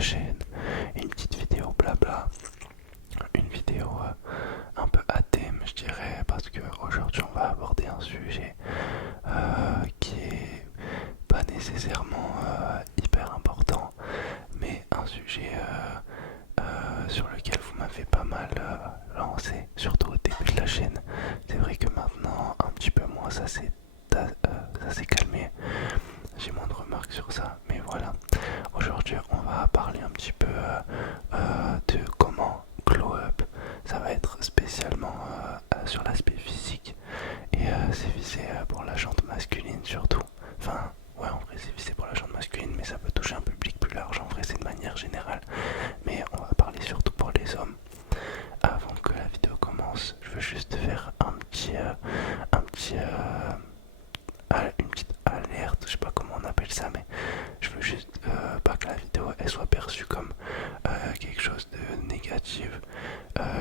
chaîne, une petite vidéo blabla, une vidéo un peu à thème je dirais, parce que aujourd'hui on va aborder un sujet qui est pas nécessairement hyper important, mais un sujet sur lequel vous m'avez pas mal lancé, surtout au début de la chaîne. C'est vrai que maintenant un petit peu moins, ça s'est calmé, j'ai moins de remarques sur ça, mais voilà. Aujourd'hui on va parler un petit peu de comment glow up. Ça va être spécialement sur l'aspect physique, et c'est visé pour la jante masculine surtout. Enfin ouais, en vrai c'est visé pour la jante masculine, mais ça peut toucher un public plus large, en vrai c'est de manière générale, mais on va parler surtout pour les hommes. Avant que la vidéo commence, je veux juste faire une petite alerte, je sais pas comment on appelle ça, mais je veux juste pas que la vidéo elle soit perçue comme quelque chose de négatif.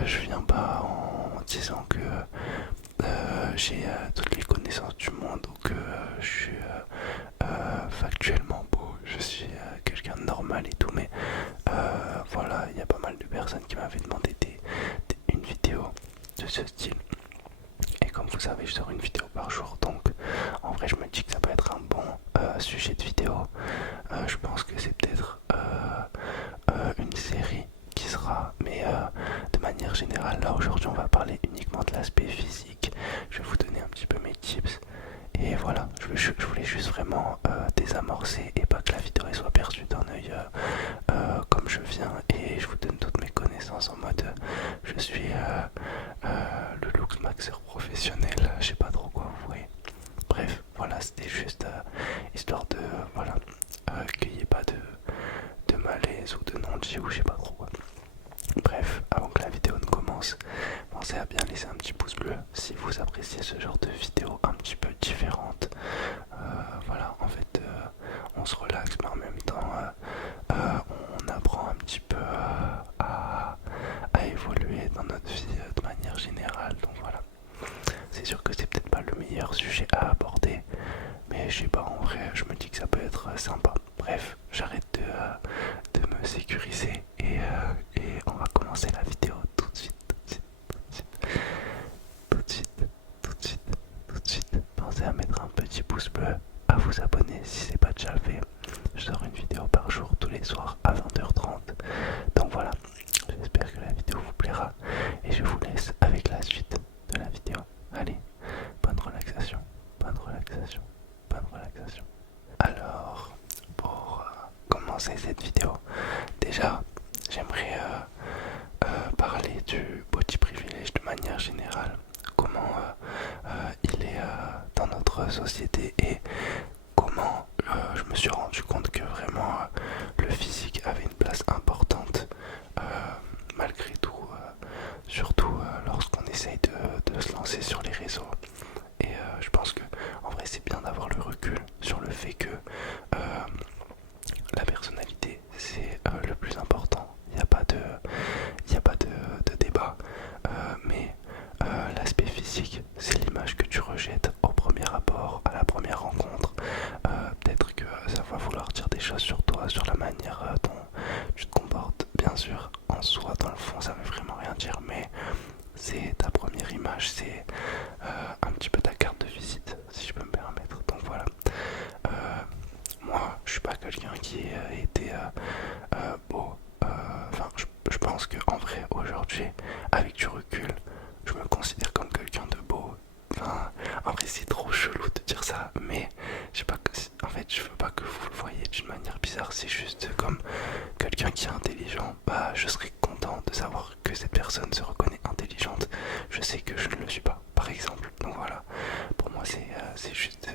Je viens pas en disant que j'ai toutes les connaissances du monde, ou que je suis factuellement beau, je suis quelqu'un de normal et tout, mais voilà, il y a pas mal de personnes qui m'avaient demandé une vidéo de ce style. Et comme vous savez, je sors une vidéo par jour, donc en vrai je me dis que ça peut être un bon sujet de vidéo. Je pense que c'est peut-être une série qui sera, mais de manière générale, là aujourd'hui on va parler uniquement de l'aspect physique. Je vais vous donner un petit peu mes tips. Et voilà, je voulais juste vraiment désamorcer, et pas que la vidéo soit perçue d'un œil comme je viens et je vous donne toutes mes connaissances en mode je suis le Lux Maxer professionnel, je sais pas trop quoi vous voyez. Bref, voilà, c'était juste histoire de voilà qu'il n'y ait pas de malaise ou de non-dit ou je sais pas trop quoi. Bref, avant que la vidéo ne commence, pensez à bien laisser un petit pouce bleu si vous appréciez ce genre de vidéo un petit peu différente. Voilà, en fait, on se relaxe, mais en même temps, on apprend un petit peu à évoluer dans notre vie de manière générale. Donc voilà, c'est sûr que c'est peut-être pas le meilleur sujet à aborder, mais je sais pas, en vrai, je me dis que ça peut être sympa. Bref, j'arrête de me sécuriser, et on va commencer la vidéo tout de suite, tout de suite, tout de suite, tout de suite. Pensez à mettre un petit pouce bleu, à vous abonner si c'est pas déjà fait. Je sors une vidéo par jour tous les soirs à 20h30. Donc voilà, j'espère que la vidéo vous plaira, et je vous laisse avec la suite de la vidéo. Allez, bonne relaxation, bonne relaxation, bonne relaxation. Alors, pour commencer cette vidéo, déjà, j'aimerais parler du body privilege de manière générale, comment il est dans notre société, et comment je me suis rendu compte que vraiment le physique avait une place importante malgré tout, surtout lorsqu'on essaye de se lancer sur les réseaux. Et je pense que en vrai c'est bien d'avoir le recul sur le fait que la personnalité c'est le plus important. Il n'y a pas de débat. Mais l'aspect physique, c'est l'image que tu rejettes au premier abord, à la première rencontre. Peut-être que ça va vouloir dire des choses sur toi, sur la manière dont tu te comportes. Bien sûr, en soi, dans le fond, ça veut vraiment rien dire, mais c'est ta première image, c'est un petit peu ta carte de visite, si je peux me permettre. Donc voilà. Moi, je suis pas quelqu'un qui a été beau. Enfin, je pense que en vrai, aujourd'hui, avec du recul, je me considère comme quelqu'un de beau. Enfin, en vrai, c'est trop chelou de dire ça, mais je sais pas que, en fait, je veux pas que vous le voyez d'une manière bizarre. C'est juste comme quelqu'un qui est intelligent. Bah, je serais content de savoir que cette personne se reconnaît intelligente. Je sais que je ne le suis pas, par exemple. Donc voilà, pour moi, c'est juste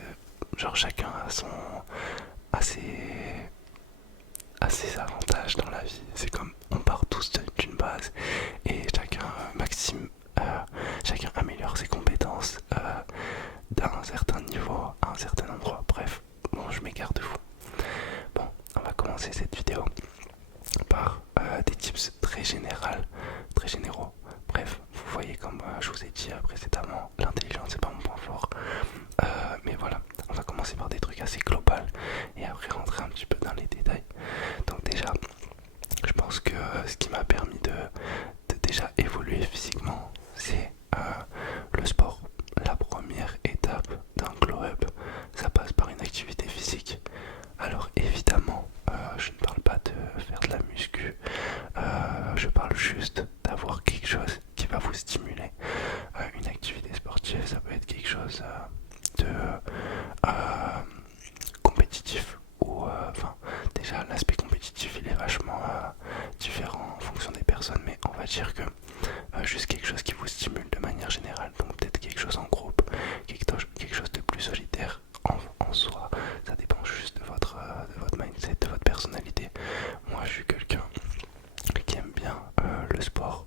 genre chacun a a ses avantages dans la vie. C'est comme on part tous d'une base, et chacun améliore ses compétences d'un certain niveau à un certain endroit. Bref, bon, je m'égare de vous. Bon, on va commencer cette vidéo par des tips très généraux. Bref, vous voyez, comme je vous ai dit précédemment, l'intelligence c'est pas mon point fort. Mais voilà, on va commencer par des trucs assez globaux et après rentrer un petit peu dans les détails. Donc déjà, juste d'avoir quelque chose qui va vous stimuler. Une activité sportive, ça peut être quelque chose de compétitif ou enfin déjà l'aspect compétitif il est vachement différent en fonction des personnes, mais on va dire que juste quelque chose qui vous stimule de manière générale, donc peut-être quelque chose en groupe, quelque chose de plus solitaire en soi, ça dépend juste de votre mindset, de votre personnalité. Moi je suis quelqu'un qui aime bien le sport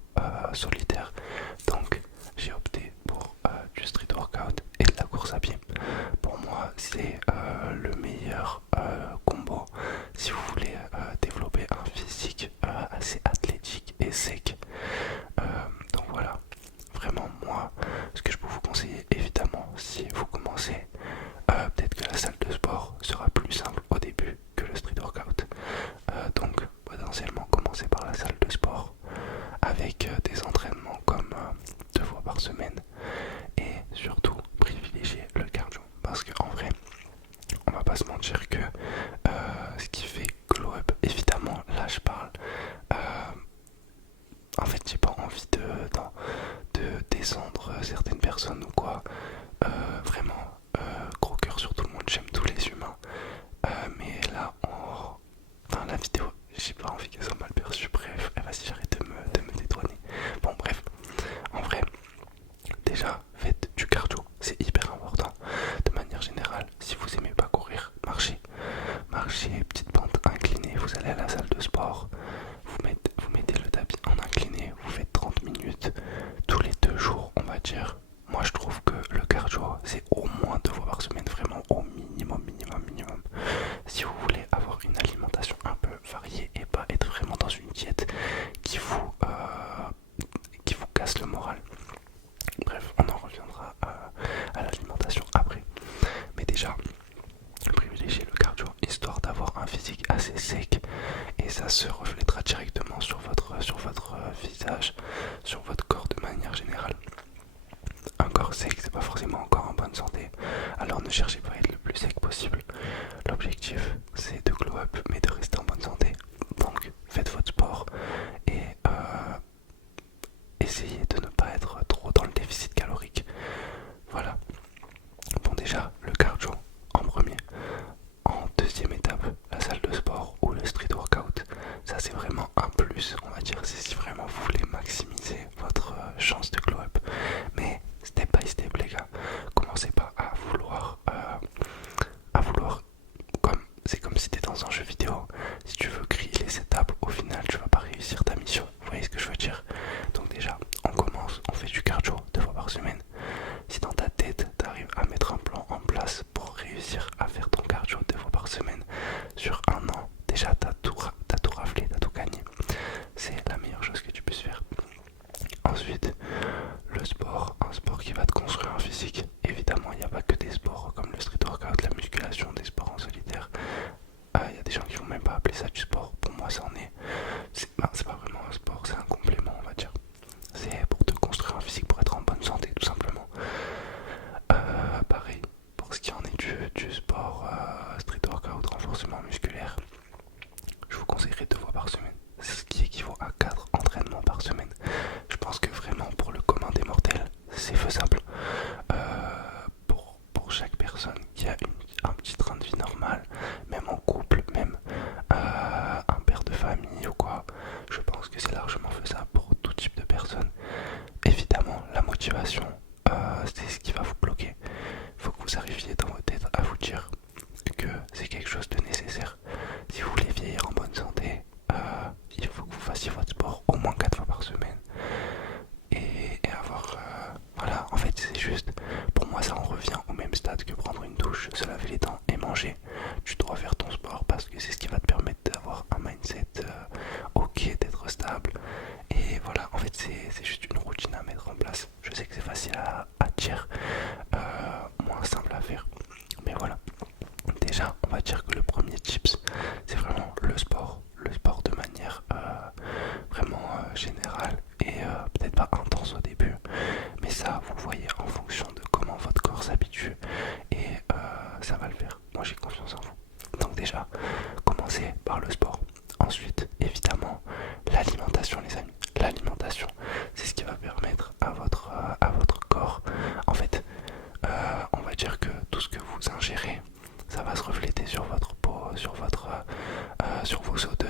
solitaire, donc j'ai opté pour du street workout et de la course à pied. Pour moi c'est le meilleur combo si vous voulez développer un physique assez athlétique et sec. Donc voilà, vraiment moi ce que je peux vous conseiller, évidemment si vous commencez, peut-être que la salle de sport sera plus simple au début que le street workout. Donc potentiellement commencer par la salle de sport avec des entraînements comme 2 fois par semaine et surtout privilégier le cardio, parce qu'en vrai on va pas se mentir que ce qui fait glow up, évidemment là je parle en fait j'ai pas envie de descendre certaines personnes ou quoi. Vraiment gros cœur sur tout le monde, j'aime tous les humains. Mais là dans la vidéo j'ai pas envie qu'elle soit mal perçue. Bref, vas-y j'arrête de me dédouaner. Bon bref, en vrai déjà faites du cardio, c'est hyper important. De manière générale, si vous aimez pas courir, marchez, petite pente inclinée, vous allez à la salle de sport, vous mettez le tapis en incliné, vous faites 30 minutes tous les 2 jours on va dire. Moi je trouve que le cardio c'est au moins 2 fois par semaine, vraiment au minimum. Si vous voulez avoir une alimentation un peu variée et pas être vraiment dans une diète qui vous casse le moral. Bref, on en reviendra à l'alimentation après. Mais déjà, privilégiez le cardio histoire d'avoir un physique assez sec et ça se reflètera directement sur votre visage, sur votre corps de manière générale. Un corps sec, c'est pas forcément un corps en bonne santé, alors ne cherchez pas à être le plus sec possible. L'objectif c'est de glow up mais de rester en bonne santé. Donc faites votre sport et essayez de ne pas être trop dans le déficit calorique. Voilà. Bon déjà le cardio en premier. En deuxième étape, la salle de sport ou le street workout. Ça c'est vraiment un plus, on va dire, c'est si vraiment vous voulez maximiser votre chance de glow up. Mais step by step les gars, commencez pas à vouloir comme c'est comme si t'es dans un jeu vidéo. Si tu veux griller les étapes, au final tu vas pas réussir ta mission. Vous voyez ce que je veux dire? Donc déjà, on commence, on fait du cardio 2 fois par semaine. Si dans ta tête t'arrives à mettre un plan en place pour réussir à faire ton cardio 2 fois par semaine sur un an, déjà t'as tout raflé, t'as tout gagné. C'est la meilleure chose que tu puisses faire. Ensuite, le sport, un sport qui va te construire un physique. Évidemment, il n'y a pas que des sports comme le street workout, la musculation, des sports en solitaire. Il y a des gens qui vont même pas appeler ça du sport. Pour moi, ça en est. C'est pas vraiment un sport, c'est un complément, on va dire. C'est pour te construire un physique, pour être en bonne santé, tout simplement. Pareil, pour ce qui en est du sport street workout, renforcement musculaire, je vous conseillerais 2 fois par semaine. C'est ce qui équivaut à 4 entraînements par semaine. Je pense que vraiment pour le commun des mortels, c'est faisable. Pour chaque personne qui a un petit train de vie normal, même en couple, même un père de famille ou quoi, je pense que c'est largement faisable pour tout type de personnes. Évidemment, la motivation, c'est ce qui va vous bloquer. Il faut que vous arriviez dans votre tête à vous dire que c'est quelque chose de nécessaire. Si vous voulez vieillir en bonne santé, il faut que vous fassiez votre sport au moins 4 fois par semaine. Et avoir... voilà, en fait c'est juste, pour moi ça en revient au même stade que prendre une douche, se laver les dents et manger. Tu dois faire ton sport parce que c'est ce qui va te permettre d'avoir un mindset ok, d'être stable. Et voilà, en fait c'est juste une routine à mettre en place. Je sais que c'est facile à dire, moins simple à faire. Mais voilà, déjà on va dire que le premier tips c'est vraiment le sport. Le sport de manière vraiment générale et peut-être pas intense au début. Mais ça vous voyez en fonction de comment votre corps s'habitue et ça va le faire. Moi j'ai confiance en vous. Donc déjà, commencez par le sport. Ensuite, évidemment, l'alimentation les amis.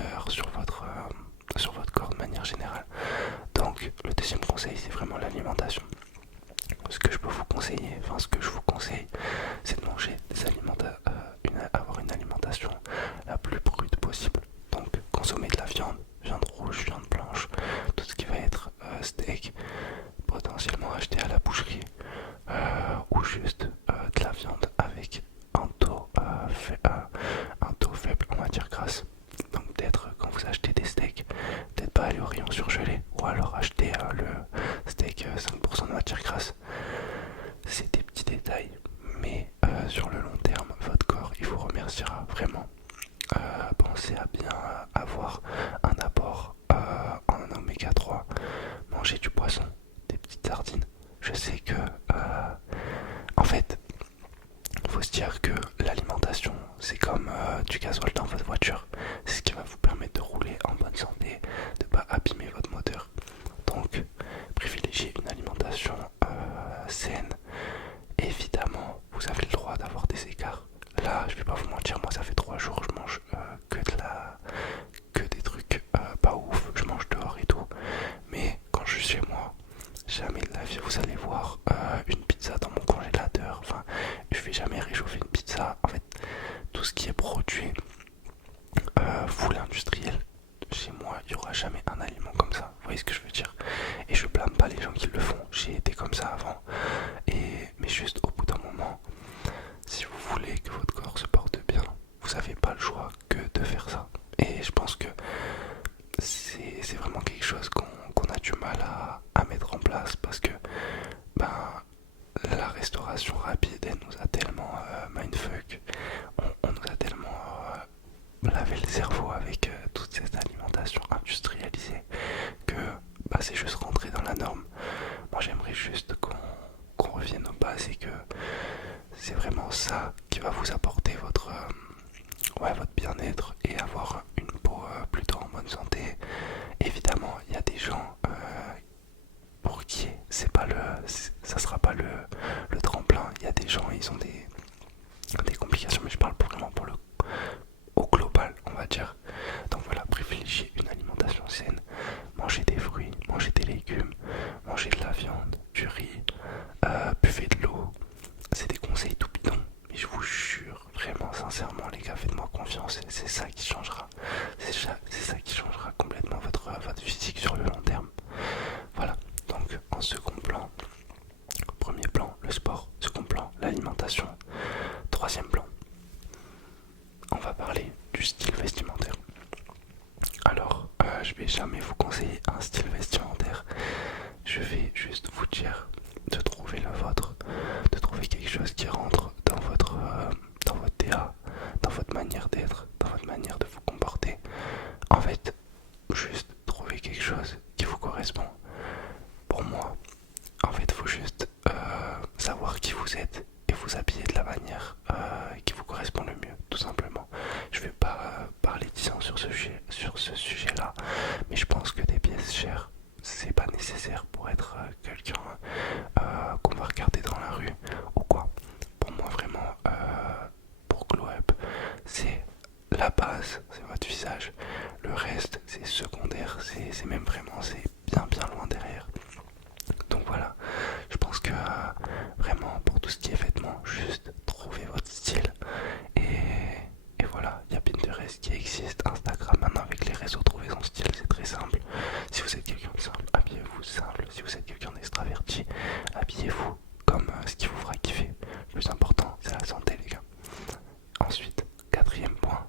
rondeur, sur votre corps de manière générale. Donc le deuxième conseil, c'est vraiment l'alimentation. Ce que je peux vous conseiller, enfin ce que je vous conseille, c'est de manger avoir une alimentation la plus brute possible. Donc consommer de la viande, viande rouge, viande blanche, tout ce qui va être steak, potentiellement acheté à la boucherie, ou juste de la viande avec un taux faible en matière grasse. Donc peut-être quand vous achetez des steaks, peut-être pas aller au rayon surgelé, ou alors acheter le steak 5% de matière grasse. C'est des petits détails, mais sur le long terme, votre corps il vous remerciera vraiment. Pensez à bien avoir un apport en oméga 3. Mangez du poisson, des petites sardines. Je sais que en fait, il faut se dire que l'alimentation, c'est comme du gasoil dans votre voiture. C'est ce qui va vous permettre de rouler en bonne santé, de ne pas abîmer votre moteur. Donc, privilégiez une alimentation saine. Évidemment, vous avez le droit d'avoir des écarts. Là, je vais pas vous mentir, moi ça fait 3 jours, je mange que des trucs pas ouf. Je mange dehors et tout. Mais quand je suis chez moi, jamais de la vie vous allez voir une pizza dans mon congélateur. Enfin, je vais jamais réchauffer une pizza. En fait, tout ce qui est produit full industriel, chez moi, il n'y aura jamais un aliment comme ça. Vous voyez ce que je veux dire? Et je blâme pas les gens qui le font. J'ai été comme ça avant. Mais juste au bout d'un moment, si vous voulez que votre corps se porte bien, vous n'avez pas le choix que de faire ça. Et je pense que c'est vraiment quelque chose qu'on a du mal à mettre en place parce que ben, la restauration rapide, elle nous a tellement mindfuck, on nous a tellement lavé le cerveau avec toute cette alimentation industrialisée que bah, c'est juste rentré dans la norme. Moi j'aimerais juste qu'on revienne aux bases et que c'est vraiment ça qui va vous apporter votre bien-être et avoir une peau plutôt en bonne santé. Évidemment, il y a des gens pour qui ça sera pas le tremplin. Il y a des gens, ils ont des complications, mais je parle vraiment au global, on va dire. Donc voilà, privilégiez une alimentation saine, mangez des fruits, mangez des légumes, mangez de la viande, du riz, buvez de l'eau. C'est des conseils tout bidons, mais je vous jure, vraiment, sincèrement, les gars, faites-moi confiance, c'est ça qui changera. C'est ça qui changera complètement votre physique sur le long terme. Voilà, donc en second plan, premier plan, le sport, second plan, l'alimentation, troisième plan, on va parler du style vestimentaire. Alors, je vais jamais vous conseiller un style vestimentaire, je vais juste vous dire de trouver le vôtre, de trouver quelque chose qui rentre dans votre DA, dans votre manière d'être, dans votre manière de vous comporter. En fait, juste trouver quelque chose qui vous correspond. Pour moi, en fait, il faut juste savoir qui vous êtes et vous habiller de la manière qui vous correspond le mieux, tout simplement. Je vais pas parler 10 ans sur ce sujet-là, mais je pense que des pièces chères, c'est pas nécessaire pour être quelqu'un qu'on va regarder dans la rue ou quoi. Pour moi, vraiment, pour glow up, c'est la base, c'est votre visage. Le reste, c'est secondaire, c'est même vraiment, c'est bien loin derrière. Donc voilà, je pense que vraiment pour tout ce qui est vêtements, juste trouvez votre style et voilà, il y a Pinterest qui existe, Instagram maintenant avec les réseaux, trouvez son style, c'est très simple. Si vous êtes quelqu'un de simple, habillez-vous simple. Si vous êtes quelqu'un d'extraverti, habillez-vous comme ce qui vous fera kiffer. Le plus important, c'est la santé, les gars. Ensuite, quatrième point,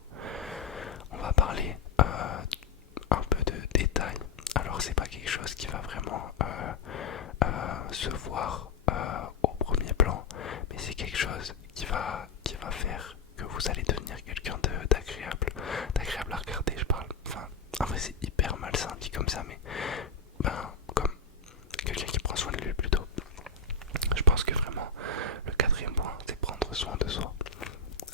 on va parler un peu de détails. Alors c'est pas quelque chose qui va vraiment se voir au premier plan, mais c'est quelque chose qui va faire que vous allez devenir quelqu'un d'agréable à regarder, je parle. Enfin, en vrai c'est hyper malsain dit comme ça, mais comme quelqu'un qui prend soin de lui plutôt. Je pense que vraiment le quatrième point, c'est prendre soin de soi.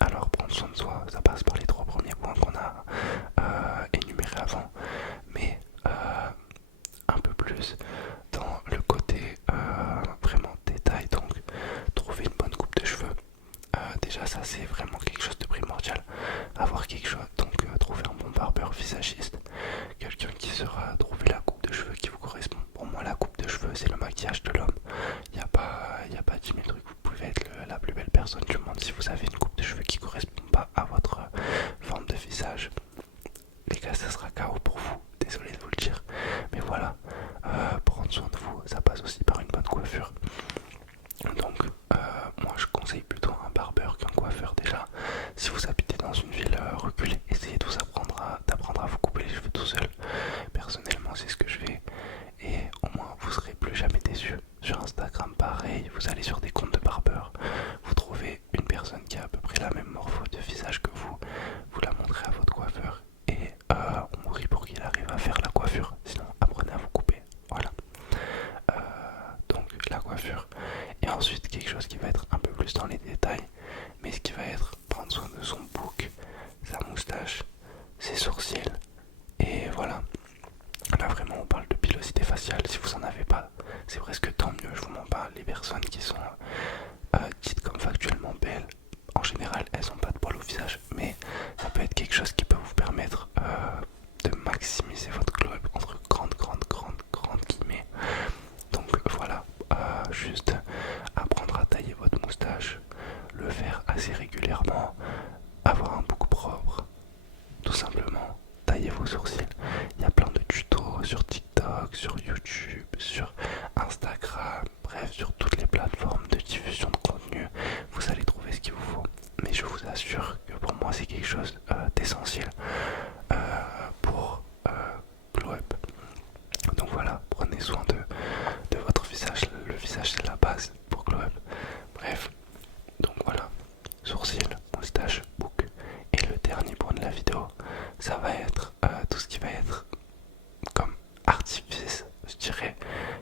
Alors prendre soin de soi, ça passe par les 3 premiers points qu'on a énumérés avant, mais un peu plus dans le côté vraiment détail. Donc trouver une bonne coupe de cheveux, déjà ça c'est vraiment quelque chose de primordial. Avoir quelque chose, donc trouver un bon barbeur visagiste question qui sera trouver la coupe de cheveux qui vous correspond. Pour moi, la coupe de cheveux, c'est le maquillage de l'homme. Y a pas 10 000 trucs. Vous pouvez être la plus belle personne du monde. Si vous avez une coupe de cheveux qui correspond pas à votre forme de visage, les gars, ça sera KO pour vous. Désolé de vous le dire. Mais voilà, prendre soin de vous, ça passe aussi par une bonne coiffure. Donc, moi, je conseille plutôt un barbeur qu'un coiffeur déjà. Si vous habitez dans une ville reculée, essayez de vous d'apprendre à vous couper les cheveux tout seul. Personnellement, c'est ce que je fais. Et au moins, vous serez plus jamais déçus. Sur Instagram, pareil, vous allez sur des comptes de barbeurs, vous trouvez une personne qui a à peu près la même morpho de visage que vous, vous la montrez à votre coiffeur et on rit pour qu'il arrive à faire la coiffure. Sinon, apprenez à vous couper. Voilà. Donc, la coiffure. Et ensuite, quelque chose qui va être un peu plus dans les détails, mais ce qui va être prendre soin de son bouc, sa moustache, ses sourcils, et voilà. Là vraiment on parle de pilosité faciale. Si vous en avez pas, c'est presque tant mieux. Je vous mens pas, les personnes qui sont dites comme factuellement belles, en général elles ont pas de poils au visage, mais ça peut être quelque chose qui peut vous permettre de maximiser votre glow-up entre grandes guillemets. Donc voilà, juste apprendre à tailler votre moustache, le faire assez régulièrement, avoir un bouc propre, tout simplement. Taillez vos sourcils. Il y a plein de tutos sur TikTok, sur YouTube, sur Instagram, bref, sur toutes les plateformes de diffusion de contenu. Vous allez trouver ce qu'il vous faut. Mais je vous assure que pour moi, c'est quelque chose d'essentiel pour glow up. Donc voilà, prenez soin de votre visage. Le visage, c'est la base pour glow up. Bref, donc voilà, sourcils, moustache, bouc. Et le dernier point de la vidéo, ça va être tout ce qui va être comme artifice, je dirais,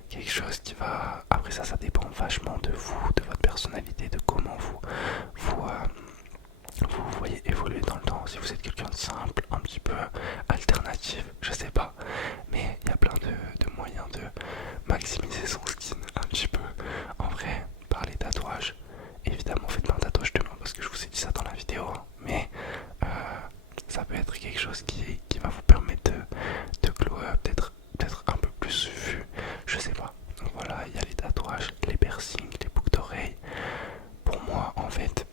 quelque chose qui va... Après ça, ça dépend vachement de vous, de votre personnalité, de comment vous voyez évoluer dans le temps. Si vous êtes quelqu'un de simple, un petit peu alternatif, je sais pas, mais il y a plein de moyens de maximiser son skin un petit peu. En vrai, par les tatouages, évidemment faites pas un tatouage demain parce que je vous ai dit ça dans la vidéo, hein, mais ça peut être quelque chose qui va vous permettre de glow up, d'être un peu plus vu, je sais pas. Donc voilà, il y a les tatouages, les piercings, les boucles d'oreilles. Pour moi, en fait,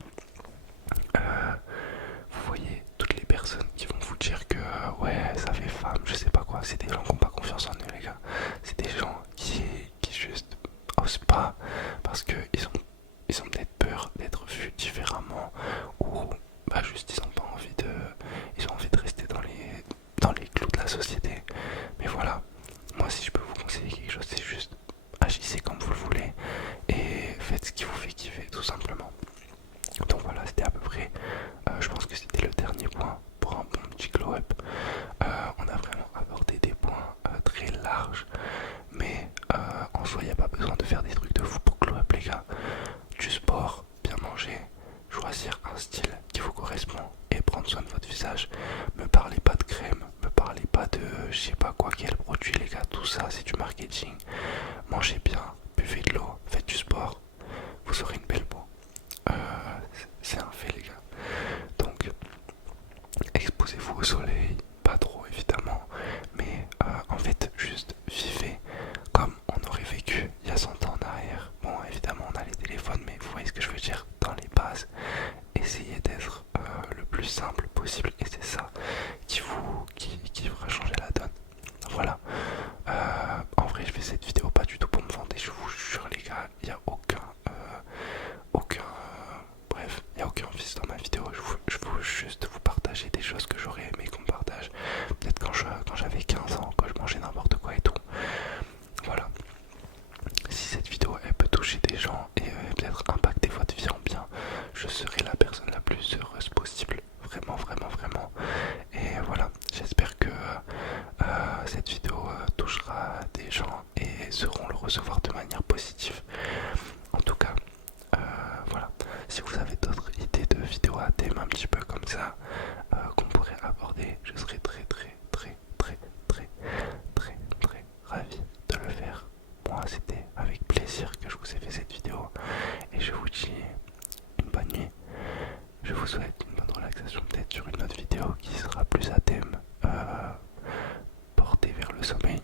vous voyez toutes les personnes qui vont vous dire que ouais, ça fait femme, je sais pas quoi. C'est des gens qui n'ont pas confiance en eux, les gars. C'est des gens qui juste osent pas parce que ils ont peut-être peur d'être vus différemment ou bah juste ils ont envie de rester dans les clous de la société. Mais voilà, moi si je peux vous conseiller quelque chose, c'est juste agissez comme vous le voulez et faites ce qui vous fait kiffer tout simplement. Donc voilà, c'était à peu près, je pense que c'était le dernier point pour un bon petit glow up. On a vraiment abordé des points très larges, mais en soi il n'y a pas besoin de faire des trucs de fou pour glow up, les gars. Du sport, bien manger, choisir un style qui vous correspond et prendre soin de votre visage. Me parlez pas de crème, me parlez pas de je sais pas quoi, quel produit, les gars, tout ça c'est du marketing. Mangez bien, buvez de l'eau, faites du sport, vous aurez une belle peau. C'est un fait, les gars. Donc exposez-vous au soleil, pas trop évidemment, mais en fait juste vivez comme on aurait vécu il y a 100 ans en arrière. Bon, évidemment on a les téléphones, mais vous voyez ce que je veux dire, dans les bases, essayez d'être le plus simple possible et c'est ça qui fera changer la donne. Voilà. En vrai je fais cette vidéo pas du tout pour me vanter, je vous jure les gars, il n'y a bref, il n'y a aucun vice dans ma vidéo, je veux juste vous partager des choses que j'aurais aimé qu'on partage. Peut-être quand j'avais 15 ans, quand je mangeais n'importe quoi et tout. Voilà. Si cette vidéo elle peut toucher des gens et peut-être impacter votre vie en bien, je serai la personne la plus heureuse possible. Vraiment, vraiment, vraiment. Et voilà, j'espère que cette vidéo touchera des gens et sauront le recevoir de manière positive. En tout cas, voilà. Si vous avez d'autres idées de vidéos à thème un petit peu comme ça qu'on pourrait aborder, je serais très ravi de le faire. Moi, c'était avec plaisir que je vous ai fait cette vidéo et je vous dis une bonne nuit. Je vous souhaite une bonne relaxation, peut-être sur une autre vidéo qui sera plus à thème porté le sommeil